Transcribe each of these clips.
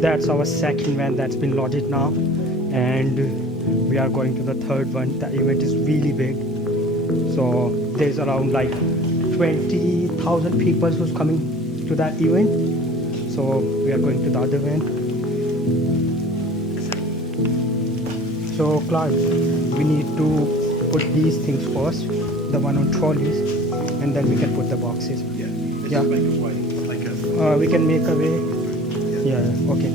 That's our second van that's been loaded now, and we are going to the third one. The event is really big, so there's around like 20,000 people who's coming to that event. So we are going to the other van. So Clark, we need to put these things first, the one on trolleys, and then we can put the boxes. Yeah. Make a way. We can make a way. Yeah. Okay.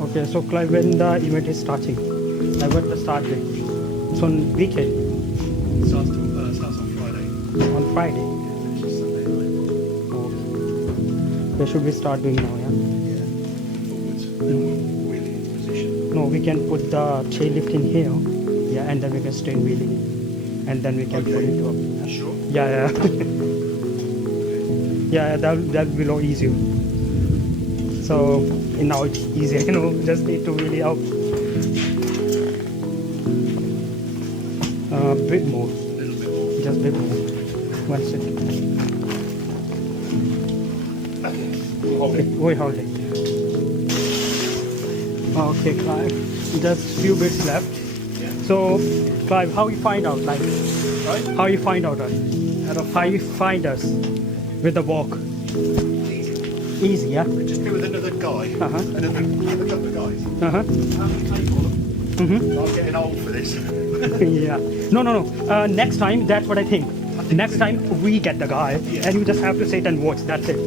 Okay. So Clive, when the event is starting, like what's the start date? It's on weekend. It starts on Friday. On Friday. Finishes Sunday night. Okay. Where should we start doing now? Yeah. Yeah. Forwards. Then we'll wheel it into position. No, we can put the chairlift in here. Yeah, and then we can start wheeling it, and then we can put it up. Sure. Yeah. Yeah, that will be a lot easier. So now it's easier, just need to really up a bit more, A little bit more. just a bit more. One second. We'll hold it. Wait, hold it. Okay, Clive, just few bits left. Yeah. So, Clive, how you find out? Like, Right? how you find out us? How you find us with the walk? Easy, yeah. We just go with another guy. Uh-huh. Another couple of guys. Uh huh. How many take for them? Mhm. I'm getting old for this. Yeah. No. Next time, that's what I think. Next time we get the guy, Yeah. and you just have to sit and watch. That's it.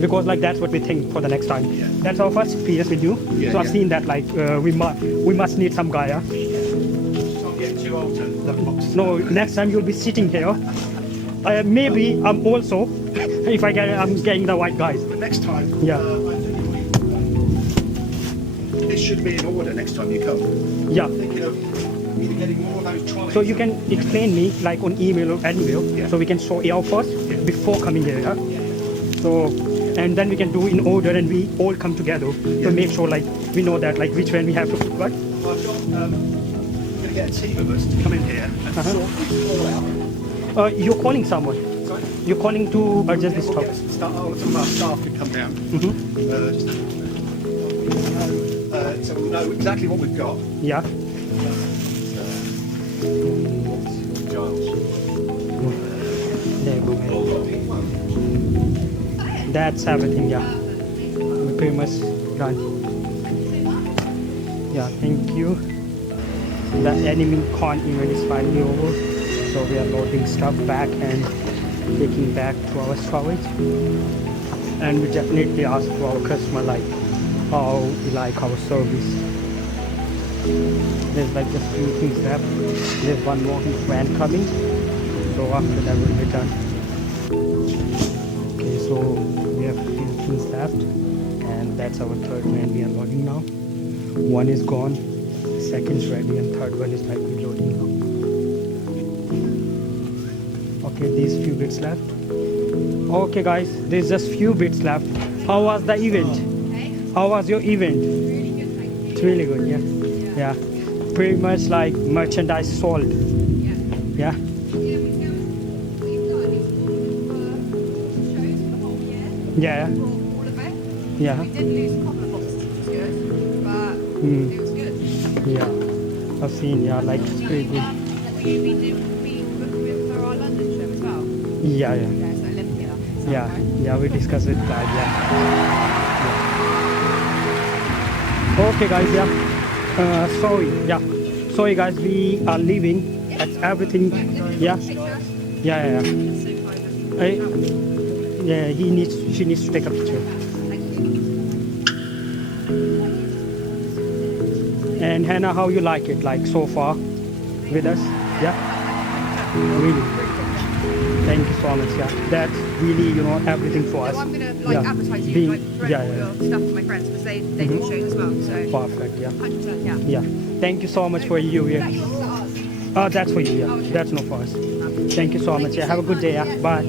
Because like that's what we think for the next time. Yeah. That's our first experience with you. Yeah, So I've yeah. seen that like we must need some guy. Yeah? I'm getting too old to load boxes. No, next time you'll be sitting here. Maybe I'm also if I'm getting the white guys. But next time, Yeah. It should be in order next time you come. Yeah. I'm thinking of either getting more of those trolleys. So you can explain me like on email or anywhere, Yeah. so we can sort it out first Yeah. before coming here. Yeah? So and then we can do in order, and we all come together Yeah. to make sure like we know that like which one we have to put what. I've got, I'm going to get a team of us to come in here and Uh-huh. sort this all out. You're calling someone. Sorry? You're calling to adjust this We'll stuff. get some staff, some of our staff can come down. Mhm. So we'll know exactly what we've got. Yeah. Giles. There you go. That's everything. Yeah. We're pretty much done. Yeah. Thank you. The enemy con event is finally over. So we are loading stuff back and taking back to our storage. And we definitely ask to our customer like how we like our service. There's like just few things left. There's one more van coming. So after that we'll be done. Okay, so we have few things left, and that's our third van we are loading now. One is gone, second's ready, and third one is like reloading now. Okay, these few bits left. Okay guys, there's just few bits left. How was the event? How was your event? Really good, thank you. It's really good, yeah. Yeah. Pretty much like merchandise sold. Yeah. Yeah. We've got at least 4 shows for the whole year. Yeah. For all of it. Yeah. We did lose a couple of boxes, which was good, but Mm. it was good. Yeah. I've seen, yeah, like it's pretty good. We booked with for our London show as well. Yeah, yeah. Yeah, so Olympia. So Yeah, yeah, we discussed it, guys. Yeah. Okay, guys. Yeah. Sorry, guys. We are leaving. That's everything. Yeah. Yeah. She needs to take a picture. And Hannah, how you like it? Like so far, with us? Yeah. Really. Thank you so much. Yeah. That's really, everything for us. So I'm gonna Yeah. advertise you, Being- promote yeah, all yeah. your stuff to my friends because they do shows as well. So Perfect. Yeah. 100%, yeah. Yeah. Thank you so much for you. Yeah. Is that yours or ours? That's for you. Yeah. That's not for us. Thank you so much. Yeah. Have a good day. Yeah. Bye.